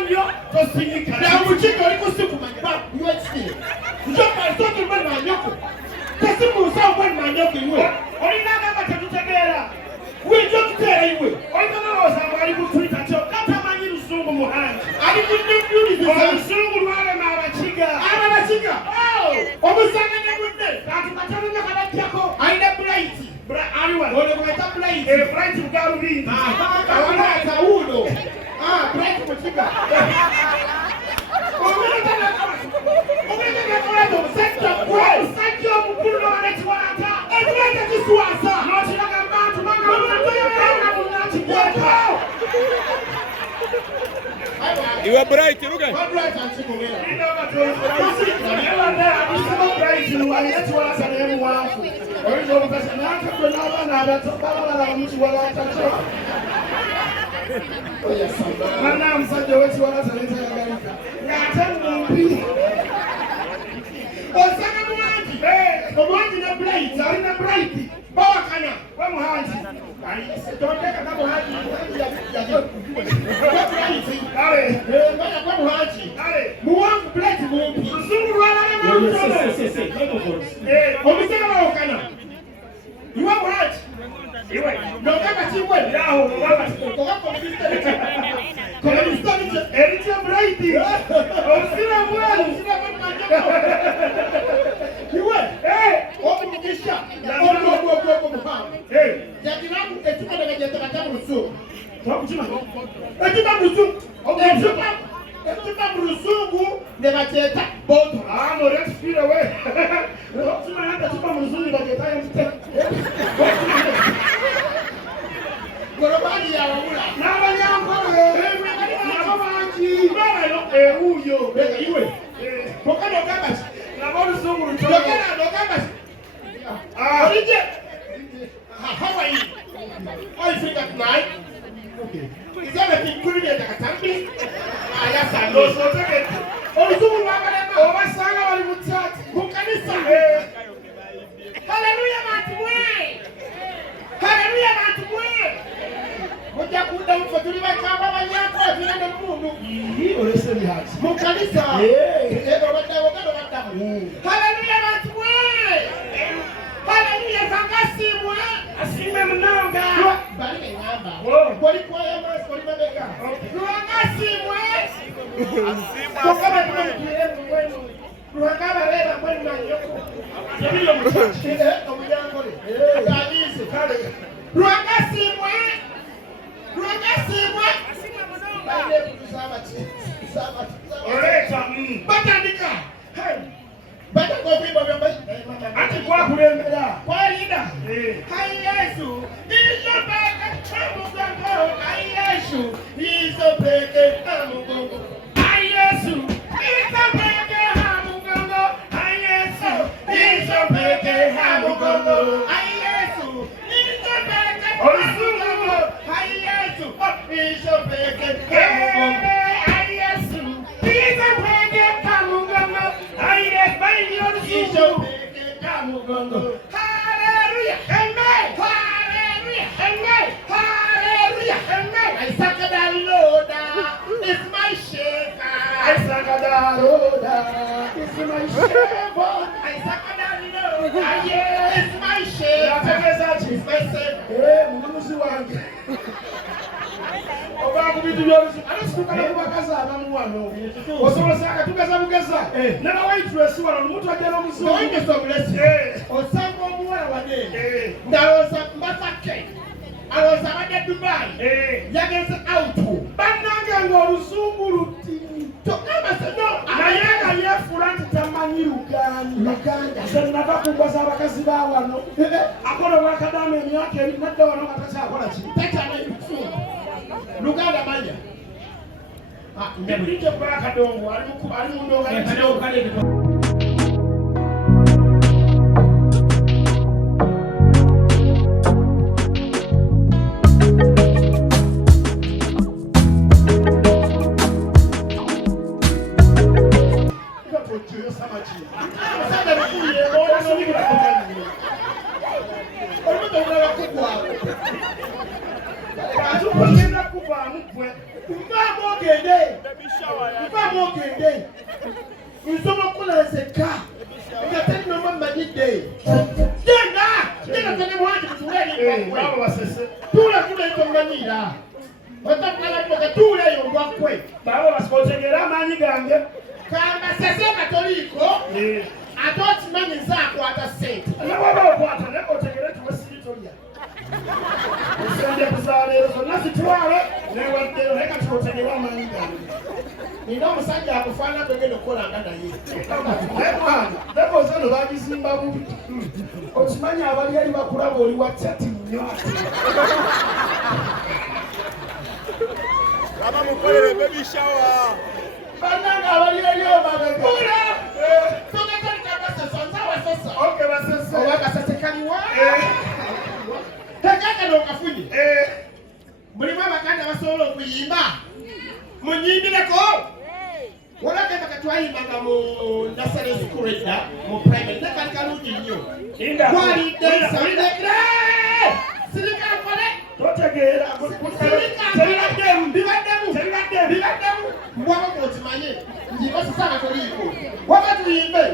nnyo tosingika. Na mukiiko oli kusikumanya niwe kiri. Njoka sote mwana wanyoko. Tasimuusa omwana wanyoko iwe. Olina agamba tetutegeera. Winjo kuteera iwe. Olina n'olowooza ali ku Twitter kyo katamanyi lusungu muhangi. Ali ku News. Olusungu lwalema abakiga. Abakiga? Omusanga ne munne. Kati katono nnyo kabajjako. Alina Bright. Aliwa. Ole mweta Bright. Bright bugalubindi. Awala atawulo. Bright mukiga. Omusajja omukulu n'onekiwata. Ekireeta kiswasa. N'okiraga abantu Iwa Bright, look at Bright and Chiko How are you? How is it at night? Okay. Is everything good in the Katambi? Yes, I know. So take it. Oh, you hallelujah, Matue! Hallelujah, Matue! What you put down for the Kaba and Yako, you know the moon. He always has. Mukalisa. Hallelujah, Matue! Hallelujah, Fangasimwe! I see them now, guys. What do you call your mask for the Mega? I'm okay. You so much cool as a car. You can take no one Balangidde. Then I want to ready. Two like you make money. What the two lay on one way. I was supposed to get a money gun. Come as a Catholic. I don't mean exactly what I said. I never want to let go to get to a city. You know, Sunday I find out again the call and that was all about this Zimbabwe. Osmania, I really want to have only what chatting. I'm going to put a baby shower. Banana, okay, what's so like a can you walk? Take a kafuji. Mlima makanda wasolo kuimba. Munyimbi lako. Wala kama katwaimba mu nursery school ida, mu primary katika Bubi Nyo. Inda. Wali dance sirika. Sirika pale. Totegera. Sirika dem. Mbwa kotimanye. Ndiko sasa toliko. Wakati tuimbe.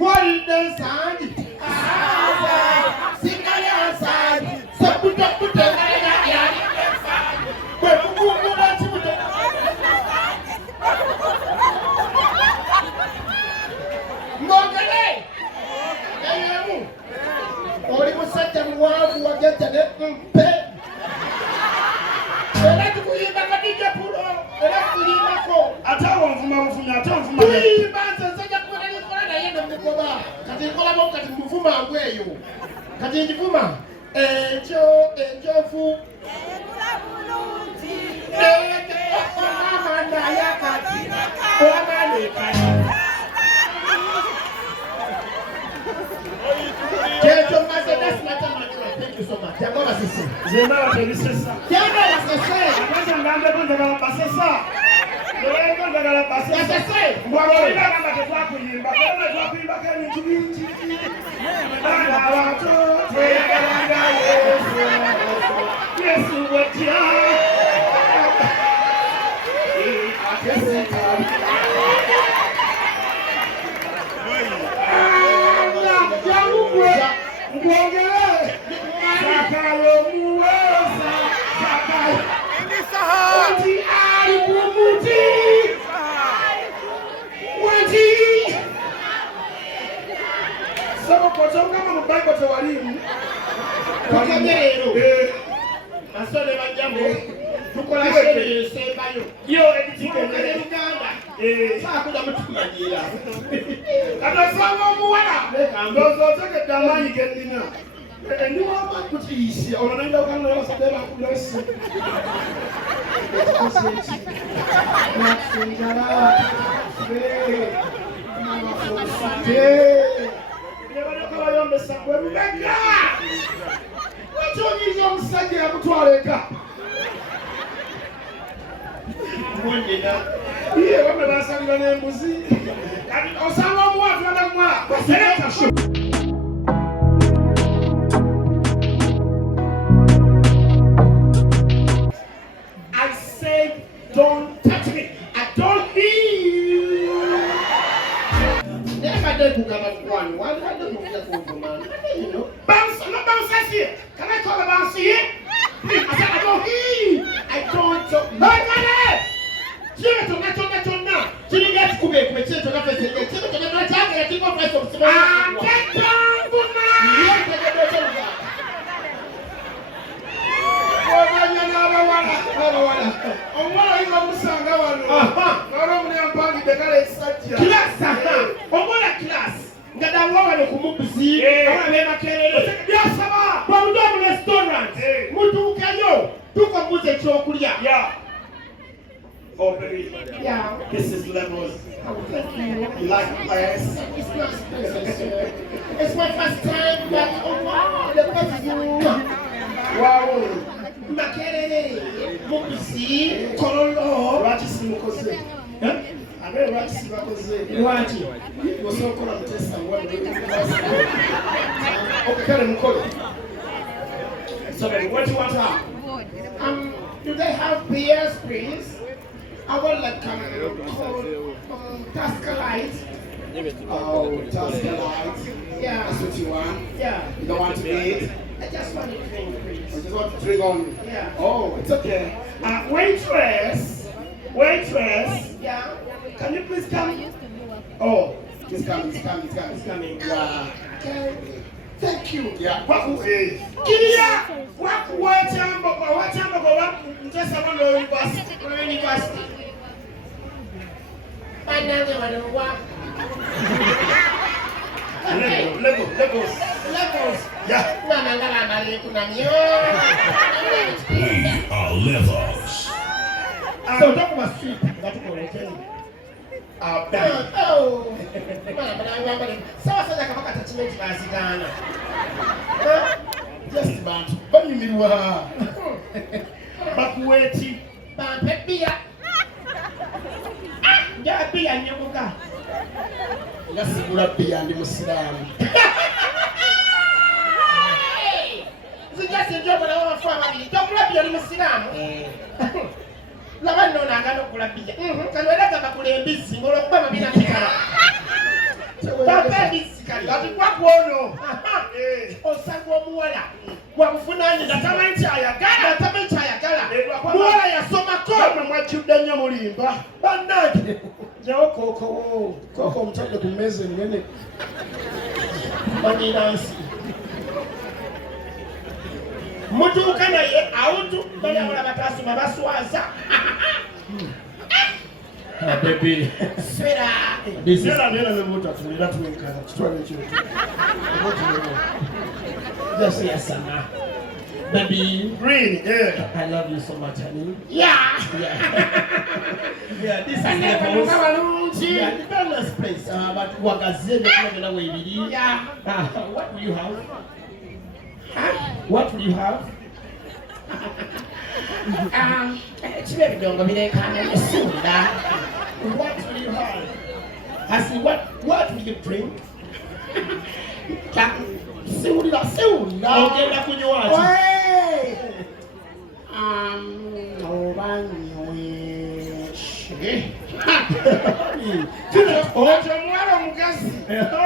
Wali dance andi. Singaya side. Sabuta puta ya. Mogale. Ayemu. Ori musajja muwavu wagetane mpe. Era tukuyimba kadije pulo. Era tukuyimba ko. Atawo mvuma atawo mvuma. Kuyimba nsajja kukola ni kola na yenda mugoba. Kati kola mo kati mvuma ngweyo. Kati njivuma. Enjofu. Thank you so much. And you are not put easy on an end of I said, don't touch me. I don't hear you. Never did one. Why did I do man? You know, bounce, no bounce here. Can I call a bounce here? Please, I said, I don't hear you. I don't talk. Hey, oh, baby. Yeah. This is levels. Thank you. Like class. It's not special. It's my first time that the person. Wow. Makerere. Mopisi. Kololo. Ratisi mukoze. I know ratisi mukoze. Wati. You so call on test and what? Okay, tell him call. So then, what do you want to have? Do they have beers, please? I want like Tusker Light. Oh, Tusker Light. Yeah. That's what you want? Yeah. You don't want to eat? I just want to drink, please. I just want to drink only? Yeah. Oh, it's okay. Waitress. Yeah. Can you please come? Oh, he's coming. Yeah. Okay. Thank you. Yeah. Kiria, what just about university. My name is Levels. Yeah. We are levels. So talk about street. That's what I'm telling you. Just about. But you mean what? But waiting. Yeah, be and you go. Let's see what be and you sit down. It's just a job of our family. Don't grab your sit down. Lava no nagano kulapija. Kalwela kama kule mbisi ngolo kwa mabina kikala. Papa mbisi kali. Ati kwa kuono. Osango muwala. Kwa mfunani natama ncha ya gala. Muwala ya soma ko. Kama mwachuda nya mulimba. Banaki. Nyo koko mtende kumeze ngene. Maniransi. Mutu kana ye autu bale wala batasu mabaswaza. Baby. Sera. This is Sera nena levuta tulira tuwekana. Tutwale chiro. Just yes sana. Baby. Green, yeah. I love you so much, honey. Yeah. Yeah, this is the best place. But Wagazine, yeah. What will you have? What will you have? What will you have? I see what will you drink?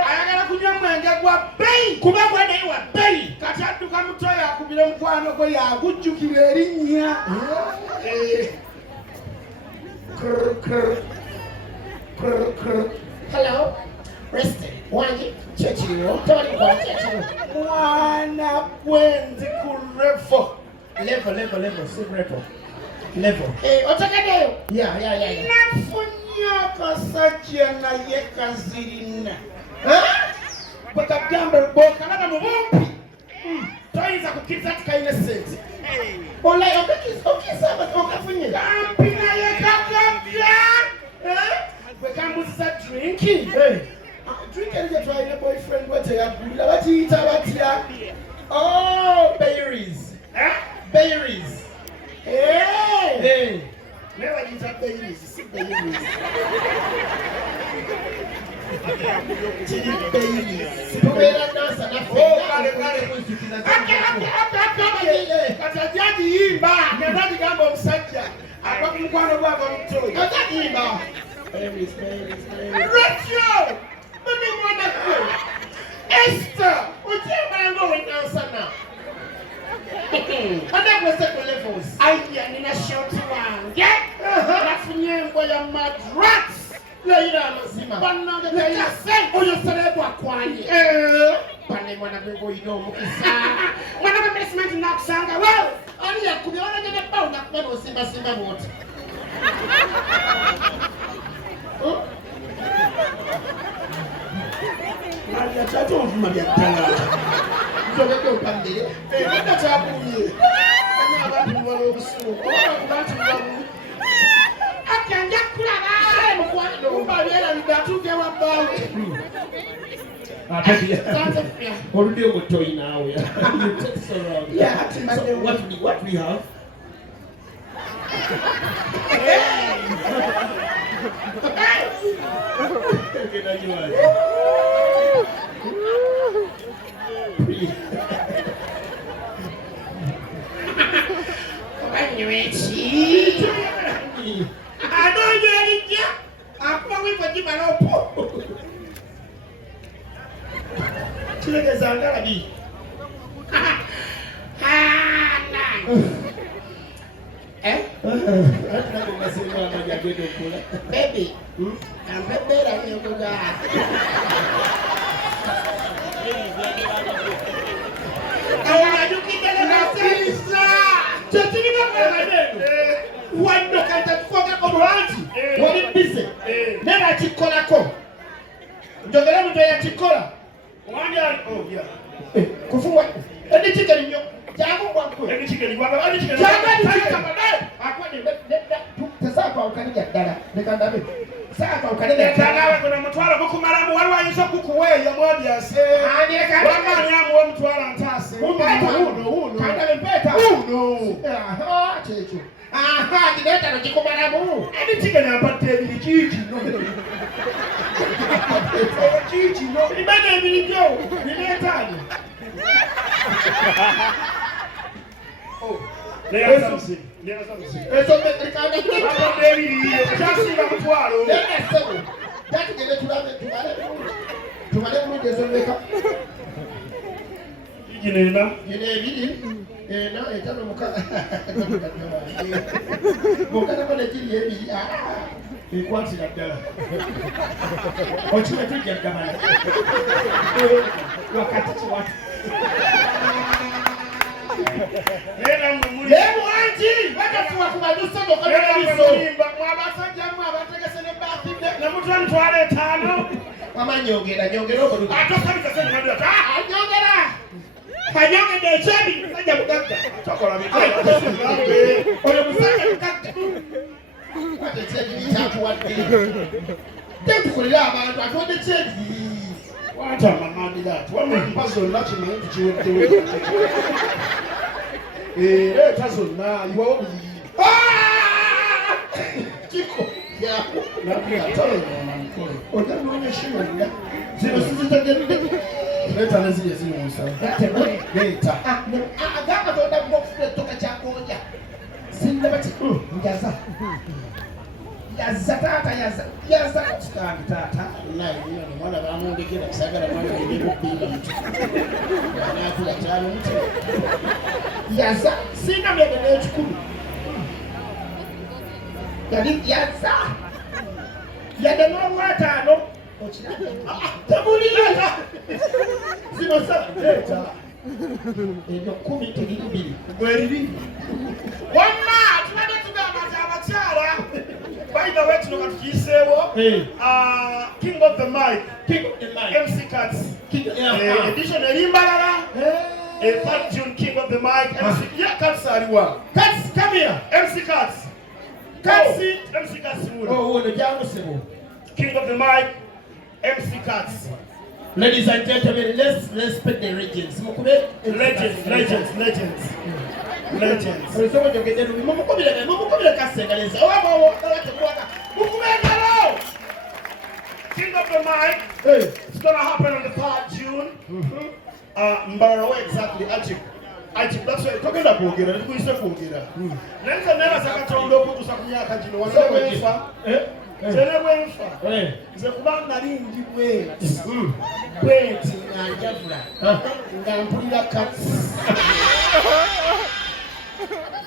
Ayagala kunywa mwenge gwa bei kuba gwene wa bei kati adduka mutoya akubira mukwano gwe yagujjukira erinnya hello reste wangi chechiro toli kwa chechiro mwana bwenzi ku level level otakadeyo yeah nafunyoko sajena yekazirina bakagamba bokalaba mu bumpi toyinza kukkiriza tikaine sente olai okisaba okafunye kampi naye kakapya bwekambuziza drinki drink erije twaine boyfriend weteyagulira bakiyita batya berries never eat up babies, sick babies. Babies. Pumela nasa na kale. Katajaji imba, nyadaji gambo msajja. Apa kumkwano baba mtoi. Katajaji imba. Babies. Rachel! Mimi mwana kwe. Esther! Ujema yango wenansa na. Levels. Aya nina shoti wange. Nafunye ngoya Madrat. Leila mazima. Bananga kaya sen. Oyo selebwa kwanye. Pane mwana gwengo ino mukisa. Mwana kwa basement nakusanga. Well, ani ya kubiona ngene pa unakuwa simba wote. Ali ya chato mfuma bya tanga. Njoke upande. Nda chabuye. Abantu walo busu. Abantu walo. Akanja kulaba. Mukwano ubalera bidatuke wabawe. Already over toy now. You take so long. Yeah, so what we have? I Angala bi. Baby, I'm better than you go. Awara yukindele na sisa. Chetini kwa maneno. Wando kanta kufoka kwa mwanzi. Wali bise. Nena chikola ko. Njogera mtu ya chikola. Wandi oh yeah. Kufuwa. Edi chicken nyo. Jangu kwa mkuu. Edi chicken kwa. Edi chicken. Jangu chicken kwa. Akwa ni sasa kwa ukanija dada. Nikandabe. Sasa kwa ukanija dada kuna mtwala kukumalamu wali wayiso kukuweya mwadi ase. Wama nyamu mtwala ntase. Uno. Kanda mpeta. Uno. Aha, checho. Aha, ndileta no chikumalamu. Edi chicken yapate ebili chichi no. Chichi no. Ibane ebili byo. Niletani. Oh. Lea samsi. Eso me tricana. Vamos David, já se vai mutwalo. Lea sebo. Dati gele tumale mu desoleka. Yinena. Yine bidi. Na etano muka. Muka na bale kiri ebi. Ikwati na dala. Ochime tiki ya kamera. Wakati watu. Lemu anti, wakafuwa kumadusa kwa biso. Mwabasajja mwabategese ne batide. Na mutwa ntwale 5. Mama nyongera obudu. Atosabika sene madu ata. Nyongera. Kanyongede chebi sajja mugagga. Takola bitala. Oyo musajja mugagga. Ate chebi bitatu wadde. Tetukolera abantu atonde chebi. What am I man that? What am I puzzle not to me to do? Puzzle now. You are Chiko. Yeah. Now we are telling you, man. Oh, that one is sure. Later, let's see you, sir. Later. I got to that box that took a chacoya. Sindabati. Yaza. Yaza stand tata. Lai, mwana bamu ndikira kusagala mwana ndiko kupinga mtu. Wana kula tano mtu. Yaza sina mbele chukuru. Yali yaza. Yada no watano. Tabulila. Sino sa data. Eno 10 tegibili. Gwelili. Wama tunade tugamba abakyala. By the way, to look at Kisewo, King of the Mic, MC Cuts, edition Rimbalala, 3rd June, King of the Mic, MC, yeah, Cuts Ariwa. Cuts, come here, MC Cuts. Cuts, MC Cuts. Oh, the Jamusewo. King of the Mic, MC Cuts. Ladies and gentlemen, let's respect the legends. Legends. King of the Mic. It's gonna happen on the 3rd June. Mbarawa exactly. Ajib. That's why talking about Kookie. Let's go to Kookie. Let's never sakatondo kutu sakunyaka jino. Wanawefa. Telewefa. Zekubanga lindi bwera. Bweti na njavula. Ngampulira Cuts.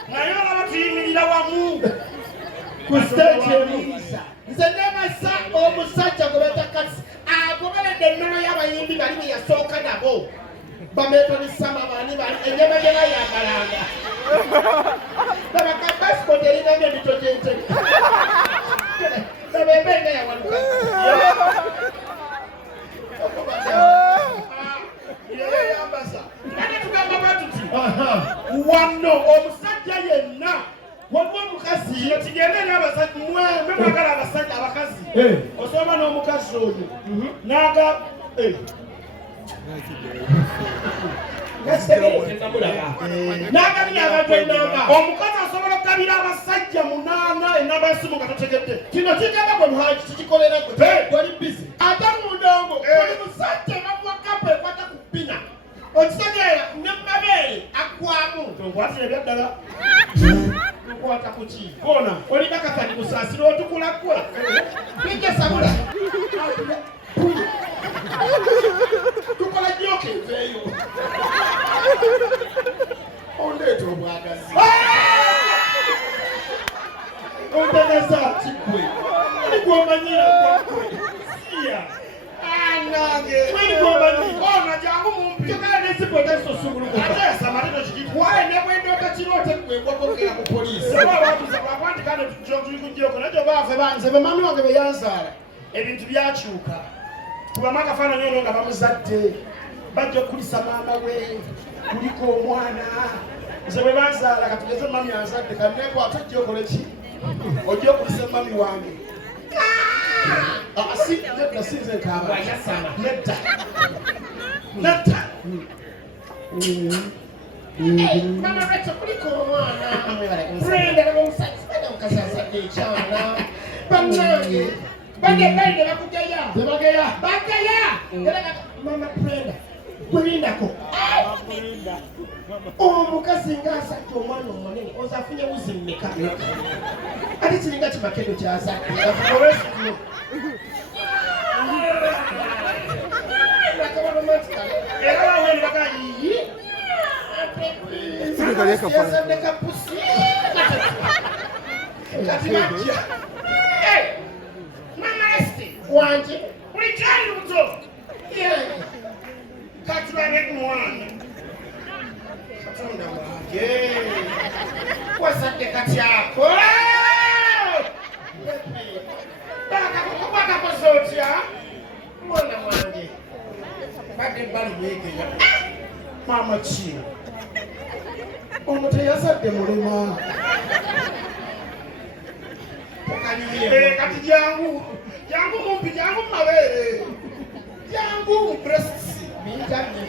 Nayola batiyimirira wamu ku stage emisa nze nemasa omusajja gobeta Cuts agoberedde ennono y'abayimbi bali bwe yasooka nabo bameetonisama baani bali ennyama gye bayambalanga babaka basipoti erinamye emito gyentebe babembenga yawaluka yeyambaza ate tugamba batuti wano omusajja yenna waliwo omukazi tugende n'abasajja mwe mwagala abasajja abakazi osoba n'omukazi oyo n'aga n'agabira abantu enamba omukazi asobola okugabira abasajja 8 enamba y'essimu nga totegedde kino kigamba gwe muhaji kikikolera gwe wali bizi ate mundongo oli musajja bamuwakapa ekwata ku bbina okisegeera ne mumabeere akwamu tonkwatira ebyaddala nkwata ku ki bona olina kakati kusaasira otukula kwe bijja sabula tukola joke veyo. Onde to bwagazi. Ondeneza chikwe. Nigomanyira kwakwe. Siya. Anange. Nigomanyira. Ona jangu mumpi. Chokala nesipota sosunguluko. Ate samarito chikiti. Wae nebwendo kachirote kwegwabokera ku police. Saba watu sabakwandi kano tujonjiko najo bafe banze Mami wange beyanzala. ebintu byakyuka. Kubamaka fana nyono nga bamuzadde. Bajja kulisa mama we. Kuliko omwana. Nze bwe banzaala katugeze mami anzadde kaneko atojja okole ki? Ojja okulisa mami wange. Nedda sinze nkaaba. Nedda. Nedda. Mama Rachel kuliko omwana. Brenda n'omusajja mukasasade ekyana. Bannange. Bande bakugaya. Bagaya. Mama Brenda. Kulindako. Omukazi ng'asajja omwana omunene ozafunye wuzi mmeka. Ate kiringa kimakedo kyazadde. Era bawe bagayi. Yazadde kapusi. Kati bajja. Mama Esti. Wanje. Ulikyali luto. Kati babe mwana. Katonda wange. Wazadde kati ako. Bakakoze otya? Mwana wange. Badde bali yeegeya. Mama ki? Ono teyazadde mulema. Kati jangu mumpi, jangu mabeere. Jangu breasts. Binjamye.